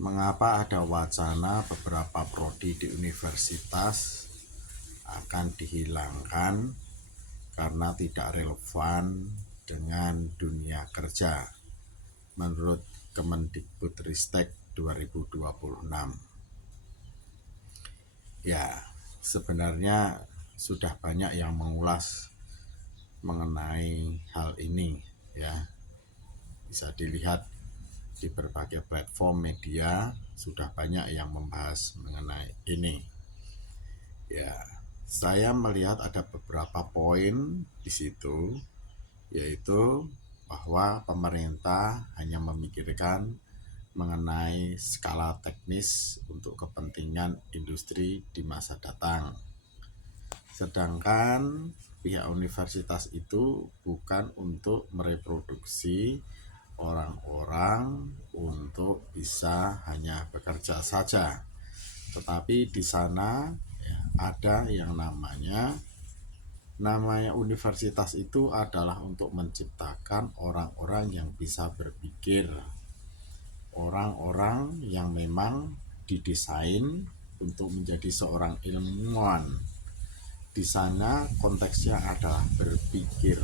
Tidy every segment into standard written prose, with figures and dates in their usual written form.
Mengapa ada wacana beberapa prodi di universitas akan dihilangkan karena tidak relevan dengan dunia kerja menurut Kemendikbudristek 2026? Ya, sebenarnya sudah banyak yang mengulas mengenai hal ini, ya. Bisa dilihat di berbagai platform media sudah banyak yang membahas mengenai ini. Ya, saya melihat ada beberapa poin di situ, yaitu bahwa pemerintah hanya memikirkan mengenai skala teknis untuk kepentingan industri di masa datang. Sedangkan pihak universitas itu bukan untuk mereproduksi orang-orang untuk bisa hanya bekerja saja, tetapi di sana ada yang namanya universitas itu adalah untuk menciptakan orang-orang yang bisa berpikir, orang-orang yang memang didesain untuk menjadi seorang ilmuwan. Di sana konteksnya adalah berpikir.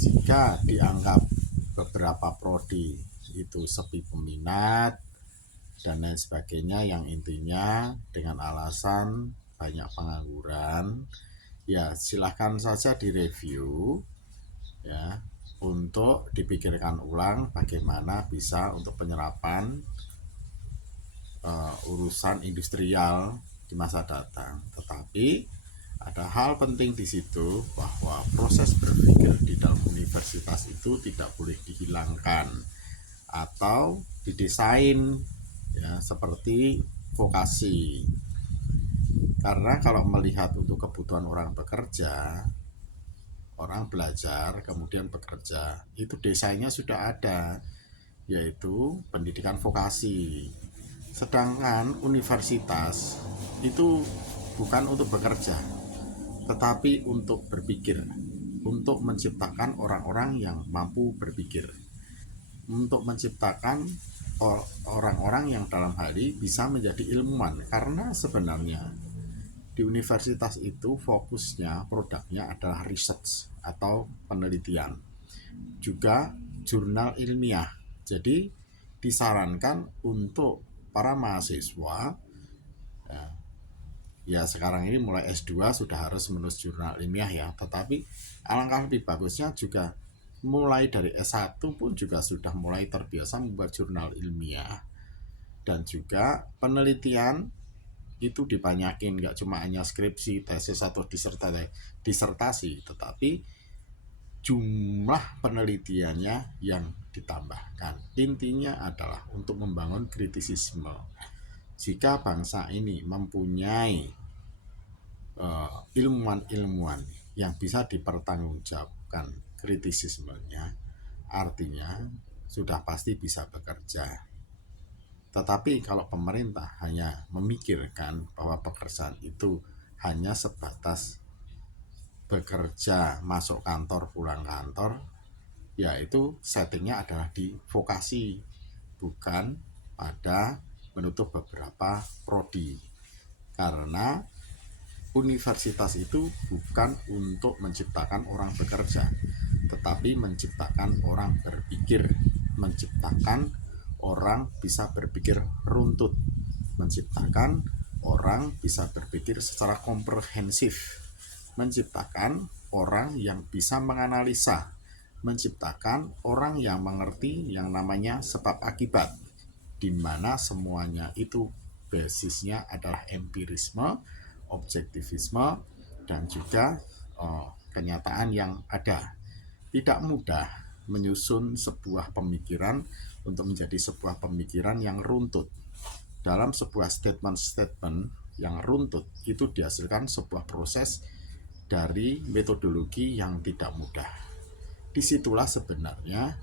Jika dianggap beberapa prodi itu sepi peminat dan lain sebagainya, yang intinya dengan alasan banyak pengangguran, ya silahkan saja direview, ya, untuk dipikirkan ulang bagaimana bisa untuk penyerapan urusan industrial di masa datang. Tetapi ada hal penting di situ, bahwa proses berpikir di dalam universitas itu tidak boleh dihilangkan atau didesain ya seperti vokasi. Karena kalau melihat untuk kebutuhan orang bekerja, orang belajar kemudian bekerja, itu desainnya sudah ada, yaitu pendidikan vokasi. Sedangkan universitas itu bukan untuk bekerja, tetapi untuk berpikir, untuk menciptakan orang-orang yang mampu berpikir, untuk menciptakan orang-orang yang dalam hal ini bisa menjadi ilmuwan. Karena sebenarnya di universitas itu fokusnya, produknya adalah research atau penelitian, juga jurnal ilmiah. Jadi disarankan untuk para mahasiswa, ya sekarang ini mulai S2 sudah harus menulis jurnal ilmiah ya, tetapi alangkah lebih bagusnya juga mulai dari S1 pun juga sudah mulai terbiasa membuat jurnal ilmiah. Dan juga penelitian itu dibanyakin, nggak cuma hanya skripsi, tesis atau disertasi, tetapi jumlah penelitiannya yang ditambahkan. Intinya adalah untuk membangun kritisisme. Jika bangsa ini mempunyai ilmuwan-ilmuwan yang bisa dipertanggungjawabkan kritisismenya, artinya sudah pasti bisa bekerja. Tetapi kalau pemerintah hanya memikirkan bahwa pekerjaan itu hanya sebatas bekerja, masuk kantor, pulang kantor, ya itu settingnya adalah di vokasi, bukan pada menutup beberapa prodi. Karena universitas itu bukan untuk menciptakan orang bekerja, tetapi menciptakan orang berpikir, menciptakan orang bisa berpikir runtut, menciptakan orang bisa berpikir secara komprehensif, menciptakan orang yang bisa menganalisa, menciptakan orang yang mengerti yang namanya sebab akibat, di mana semuanya itu basisnya adalah empirisme, objektivisme, dan juga kenyataan yang ada. Tidak mudah menyusun sebuah pemikiran untuk menjadi sebuah pemikiran yang runtut. Dalam sebuah statement-statement yang runtut itu dihasilkan sebuah proses dari metodologi yang tidak mudah. Disitulah sebenarnya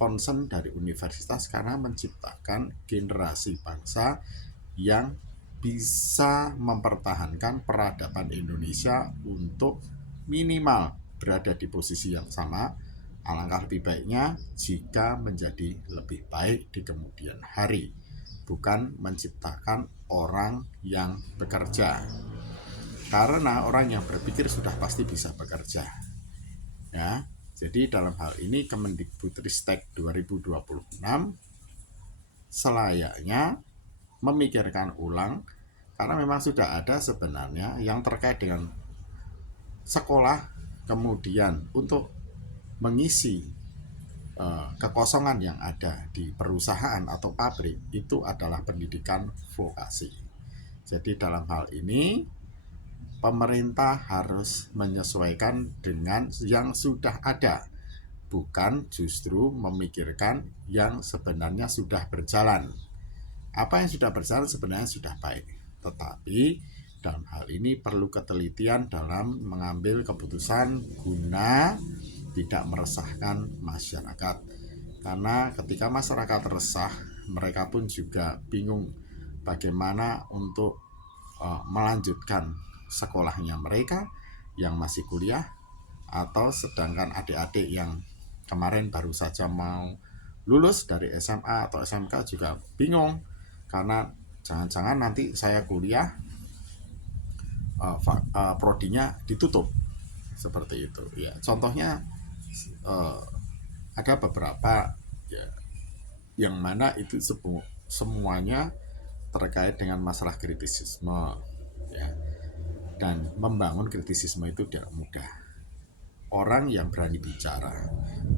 concern dari universitas, karena menciptakan generasi bangsa yang bisa mempertahankan peradaban Indonesia untuk minimal berada di posisi yang sama. Alangkah lebih baiknya jika menjadi lebih baik di kemudian hari. bukan menciptakan orang yang bekerja. Karena orang yang berpikir sudah pasti bisa bekerja. Ya, jadi dalam hal ini Kemendikbudristek 2026 selayaknya memikirkan ulang, karena memang sudah ada sebenarnya yang terkait dengan sekolah, kemudian untuk mengisi kekosongan yang ada di perusahaan atau pabrik itu adalah pendidikan vokasi. Jadi dalam hal ini pemerintah harus menyesuaikan dengan yang sudah ada, bukan justru memikirkan yang sebenarnya sudah berjalan. Apa yang sudah berjalan sebenarnya sudah baik, tetapi dalam hal ini perlu ketelitian dalam mengambil keputusan guna tidak meresahkan masyarakat. Karena ketika masyarakat resah, mereka pun juga bingung bagaimana untuk melanjutkan sekolahnya mereka yang masih kuliah, atau sedangkan adik-adik yang kemarin baru saja mau lulus dari SMA atau SMK juga bingung, karena jangan-jangan nanti saya kuliah prodinya ditutup seperti itu ya. Contohnya ada beberapa ya, yang mana itu semuanya terkait dengan masalah kritisisme ya. Dan membangun kritisisme itu tidak mudah. Orang yang berani bicara,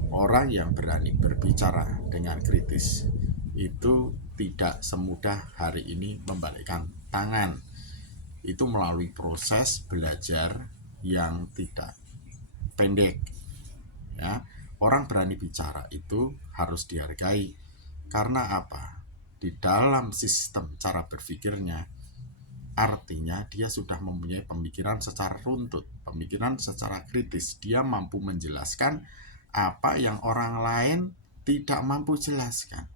orang yang berani berbicara dengan kritis itu tidak semudah hari ini membalikkan tangan. Itu melalui proses belajar yang tidak pendek ya. Orang berani bicara itu harus dihargai. Karena apa? Di dalam sistem cara berpikirnya, artinya dia sudah mempunyai pemikiran secara runtut, pemikiran secara kritis. Dia mampu menjelaskan apa yang orang lain tidak mampu jelaskan.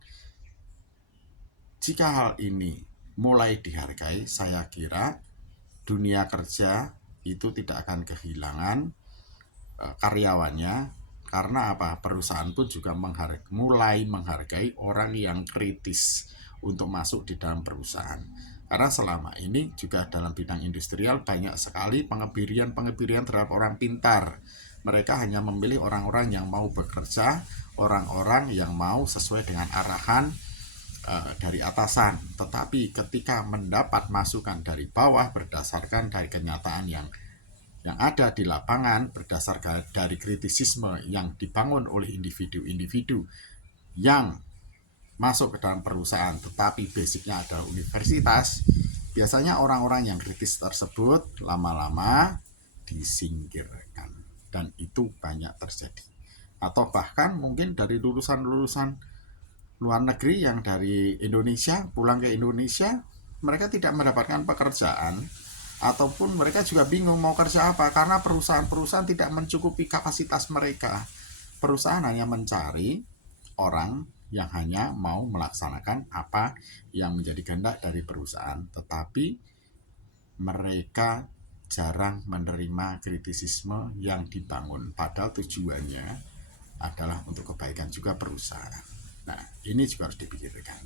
Jika hal ini mulai dihargai, saya kira dunia kerja itu tidak akan kehilangan karyawannya. Karena apa? Perusahaan pun juga mulai menghargai orang yang kritis untuk masuk di dalam perusahaan. Karena selama ini juga dalam bidang industrial banyak sekali pengebirian terhadap orang pintar. Mereka hanya memilih orang-orang yang mau bekerja, orang-orang yang mau sesuai dengan arahan dari atasan. Tetapi ketika mendapat masukan dari bawah berdasarkan dari kenyataan yang ada di lapangan, berdasarkan dari kritisisme yang dibangun oleh individu-individu yang masuk ke dalam perusahaan tetapi basicnya adalah universitas, biasanya orang-orang yang kritis tersebut lama-lama disingkirkan, dan itu banyak terjadi. Atau bahkan mungkin dari lulusan-lulusan luar negeri yang dari Indonesia pulang ke Indonesia, mereka tidak mendapatkan pekerjaan, ataupun mereka juga bingung mau kerja apa, karena perusahaan-perusahaan tidak mencukupi kapasitas mereka. Perusahaan hanya mencari orang yang hanya mau melaksanakan apa yang menjadi kehendak dari perusahaan, tetapi mereka jarang menerima kritisisme yang dibangun, padahal tujuannya adalah untuk kebaikan juga perusahaan. Nah, ini juga harus dipikirkan.